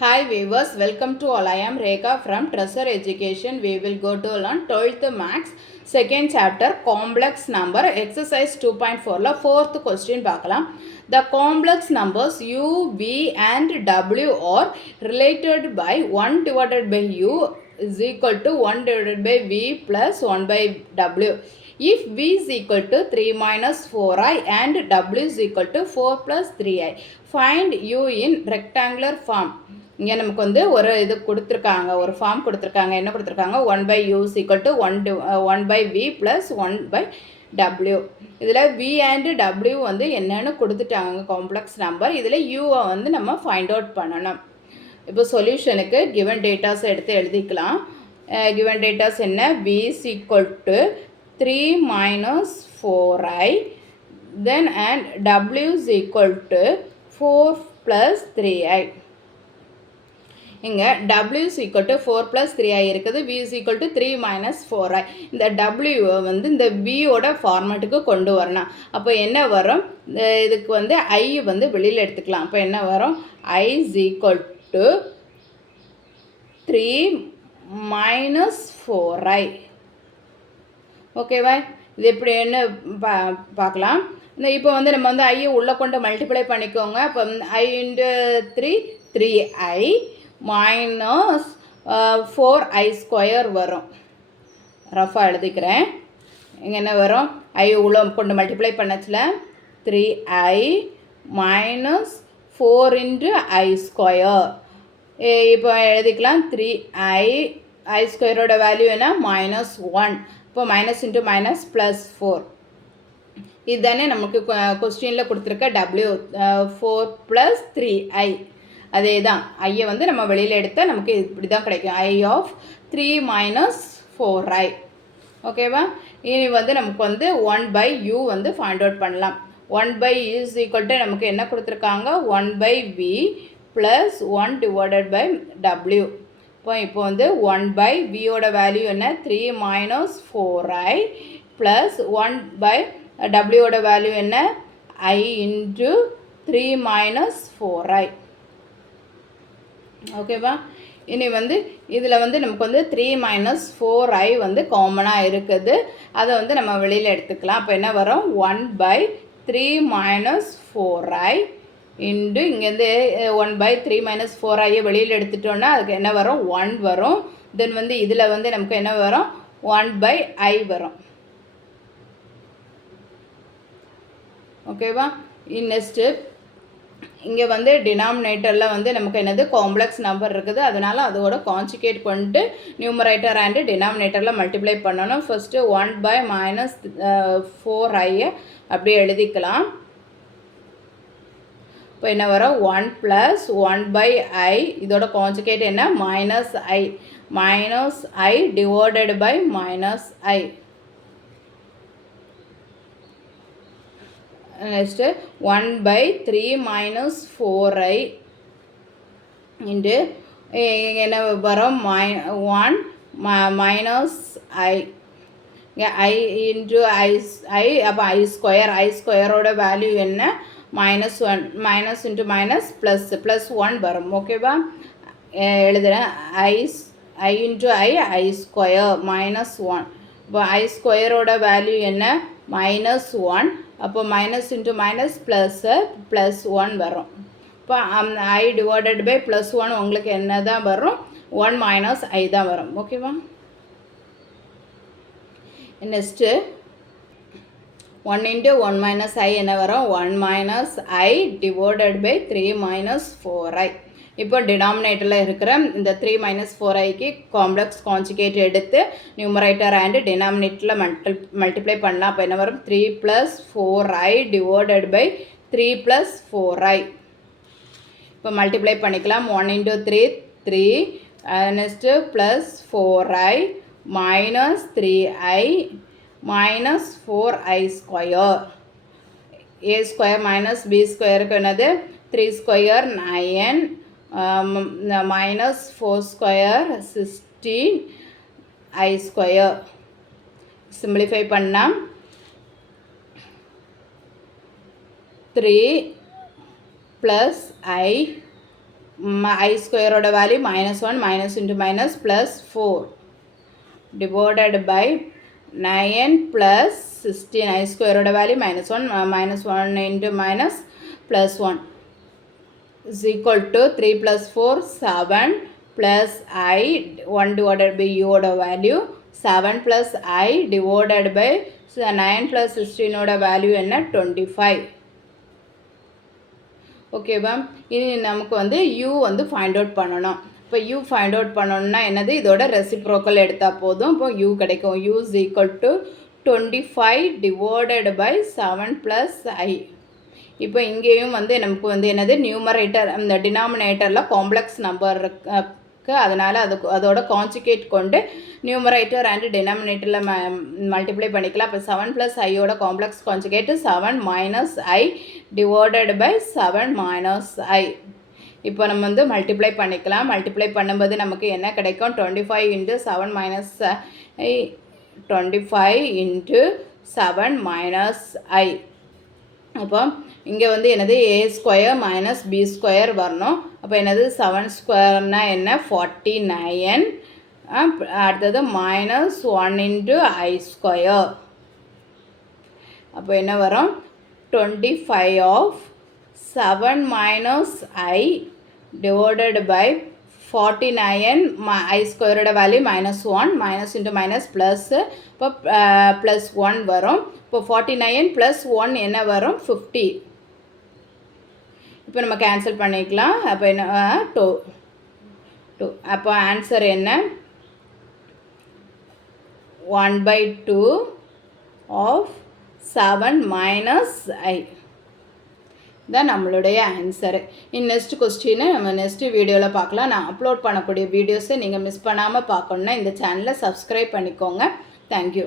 Hi viewers, welcome to all. I am Rekha from Treasure Education. We will go to learn 12th Max, second chapter, complex number, exercise 2.4 la fourth question பார்க்கலாம். The complex numbers u, v and w are related by 1 divided by u is equal to 1 divided by v plus 1 by w. If v is equal to 3 minus 4i and w is equal to 4 plus 3i, find u in rectangular form. இங்கே நமக்கு வந்து ஒரு இது கொடுத்துருக்காங்க, ஒரு form கொடுத்துருக்காங்க. என்ன கொடுத்துருக்காங்க? 1 by u is equal to 1 by v plus 1 by w. இதில் v and w வந்து என்னன்னு கொடுத்துட்டாங்க, காம்ப்ளெக்ஸ் நம்பர். இதில் யூவை வந்து நம்ம ஃபைண்ட் அவுட் பண்ணணும். இப்போ சொல்யூஷனுக்கு கிவன் டேட்டாஸ் எடுத்து எழுதிக்கலாம். கிவன் டேட்டாஸ் என்ன? v is equal to 3 minus 4i, then and w is equal to 4 plus 3i. இங்கே w is equal to 4 plus 3i இருக்குது. v is equal to 3 minus 4i. இந்த w வந்து இந்த v ஓட ஃபார்மேட்டுக்கு கொண்டு வரணும். அப்போ என்ன வரும்? இதுக்கு வந்து i வந்து வெளியில் எடுத்துக்கலாம். அப்போ என்ன வரும்? i is equal to 3 minus 4i. ஓகேவா? இது எப்படி என்ன பார்க்கலாம். இப்போ வந்து நம்ம வந்து ஐயை உள்ளே கொண்டு மல்டிப்ளை பண்ணிக்கோங்க. அப்போ i into 3 3i minus 4i square வரும். ரஃபாக எழுதிக்கிறேன். இங்கே என்ன வரும்? ஐ உள்ள கொண்டு மல்டிப்ளை பண்ணச்சில் 3i மைனஸ் 4 இன்ட்டு ஐ ஸ்கொயர். இப்போ எழுதிக்கலாம் 3i ஐ ஸ்கொயரோட வேல்யூ என்ன? -1. இப்போ மைனஸ் இன்ட்டு மைனஸ் ப்ளஸ் 4. இதுதானே நமக்கு கொஸ்டினில் கொடுத்துருக்க w. 4 + 3i. அதே தான். ஐயை வந்து நம்ம வெளியில் எடுத்தால் நமக்கு இப்படி தான் கிடைக்கும். i of 3 minus 4i. ஓகேவா? இனி வந்து நமக்கு வந்து 1 by u வந்து ஃபைண்ட் அவுட் பண்ணலாம். 1 by u is equal to நமக்கு என்ன கொடுத்துருக்காங்க? 1 by v plus 1 divided by w. இப்போ வந்து 1 by v ஓட வேல்யூ என்ன? 3 minus 4i plus 1 by w ஓட வேல்யூ என்ன? i into 3 minus 4i. ஓகேவா? இனி வந்து இதில் வந்து நமக்கு வந்து 3 minus 4i வந்து காமனாக இருக்குது. அதை வந்து நம்ம வெளியில் எடுத்துக்கலாம். அப்போ என்ன வரும்? 1 by 3 minus 4i இன்டு இங்கேருந்து 1 by 3 minus 4i வெளியில் எடுத்துட்டோன்னா அதுக்கு என்ன வரும்? 1 வரும். தென் வந்து இதில் வந்து நமக்கு என்ன வரும்? 1 by i வரும். ஓகேவா? நெக்ஸ்ட்டு இங்கே வந்து டினாமினேட்டரில் வந்து நமக்கு என்னது? காம்ப்ளெக்ஸ் நம்பர் இருக்குது. அதனால் அதோட கான்ஜுகேட் கொண்டு நியூமரேட்டர் அண்டு டினாமினேட்டரில் மல்டிப்ளை பண்ணணும். ஃபஸ்ட்டு 1 by minus 4i அப்படியே எழுதிக்கலாம். இப்போ என்ன வரும்? 1 plus 1 by i. இதோட கான்ஜுகேட் என்ன? -i. -i divided by -i. Next 1 by 3 minus 4i into என்ன வரும்? 1 minus i. இங்கே i இன்ட்டு i. அப்போ i ஸ்கொயர். i ஸ்கொயரோட வேல்யூ என்ன? -1. மைனஸ் இன்ட்டு மைனஸ் ப்ளஸ் 1 வரும். ஓகேவா? எழுதுகிறேன். i into i square -1. இப்போ i ஸ்கொயரோட வேல்யூ என்ன? -1. அப்போ மைனஸ் இன்ட்டு மைனஸ் ப்ளஸ் 1 வரும். இப்போ i டிவைடட் பை +1 உங்களுக்கு என்ன தான் வரும்? 1 minus i தான் வரும். ஓகேவா? நெக்ஸ்ட்டு 1 இன்ட்டு 1 minus i என்ன வரும்? 1 minus i divided by 3 minus 4i. இப்போ டினாமினேட்டரில் இருக்கிற இந்த 3 minus 4iக்கு காம்ப்ளெக்ஸ் கான்ஜுகேட் எடுத்து நியூமரேட்டர் அண்டு டினாமினேட்டரில் மல்டிப்ளை பண்ணலாம். அப்போ என்ன வரும்? 3 plus 4i divided by 3 plus 4i. இப்போ மல்டிப்ளை பண்ணிக்கலாம். 1 into 3 3. Next plus 4i minus 3i minus 4i square. a square minus b ஸ்கொயருக்கு என்னது? 3 square 9 minus 4 square 16 i square. Simplify பண்ணால் 3 plus i I square value minus 1 minus into minus plus 4 divided by 9 plus 16 I square value minus 1 minus 1 into minus plus 1 is equal to 3 plus 4 7 plus I 1 divided by u value 7 plus I divided by 9 plus 16 value என்ன 25 ஓகேவா. இனி நமக்கு வந்து u வந்து find out பண்ணணும். இப்போ u find out பண்ணணும்னா என்னது, இதோட ரெசிப்ரோக்கல் எடுத்தால் போதும். இப்போ u கிடைக்கும். u is equal to 25 divided by 7 plus I. இப்போ இங்கேயும் வந்து நமக்கு வந்து என்னது நியூமரேட்டர் அந்த டினாமினேட்டரில் காம்ப்ளெக்ஸ் நம்பர் இருக்குது. அதனால் அதோட கான்ஜுகேட் கொண்டு நியூமரேட்டர் அண்ட் டினாமினேட்டரில் மல்டிப்ளை பண்ணிக்கலாம். இப்போ 7 ப்ளஸ் ஐயோட complex conjugate 7 minus i divided by 7 minus i. இப்போ நம்ம வந்து மல்டிப்ளை பண்ணிக்கலாம். மல்டிப்ளை பண்ணும்போது நமக்கு என்ன கிடைக்கும், 25 இன்ட்டு 7 மைனஸ் ஐ 25 இன்ட்டு 7 மைனஸ் ஐ. அப்போ இங்கே வந்து என்னது ஏ ஸ்கொயர் மைனஸ் பி ஸ்கொயர் வரணும். அப்போ என்னது 7 ஸ்கொயர்னால் என்ன 49. அடுத்தது மைனஸ் 1 இன்ட்டு ஐ ஸ்கொயர். அப்போ என்ன வரும் 25 of 7 minus i divided by 49 i ஸ்கொயரோட value minus 1 minus into minus plus. இப்போ ப்ளஸ் 1 வரும். இப்போ 49 ப்ளஸ் 1 என்ன வரும் 50. இப்போ நம்ம கேன்சல் பண்ணிக்கலாம். அப்போ என்ன 2. அப்போ ஆன்சர் என்ன 1/2 ஆஃப் 7 மைனஸ் ஐ தான் நம்மளுடைய ஆன்சரு. நெக்ஸ்ட் கொஸ்டினை நம்ம நெக்ஸ்ட் வீடியோவில் பார்க்கலாம். நான் அப்லோட் பண்ணக்கூடிய வீடியோஸை நீங்கள் மிஸ் பண்ணாமல் பார்க்கணுன்னா இந்த சேனலை சப்ஸ்கிரைப் பண்ணிக்கோங்க. தேங்க்யூ.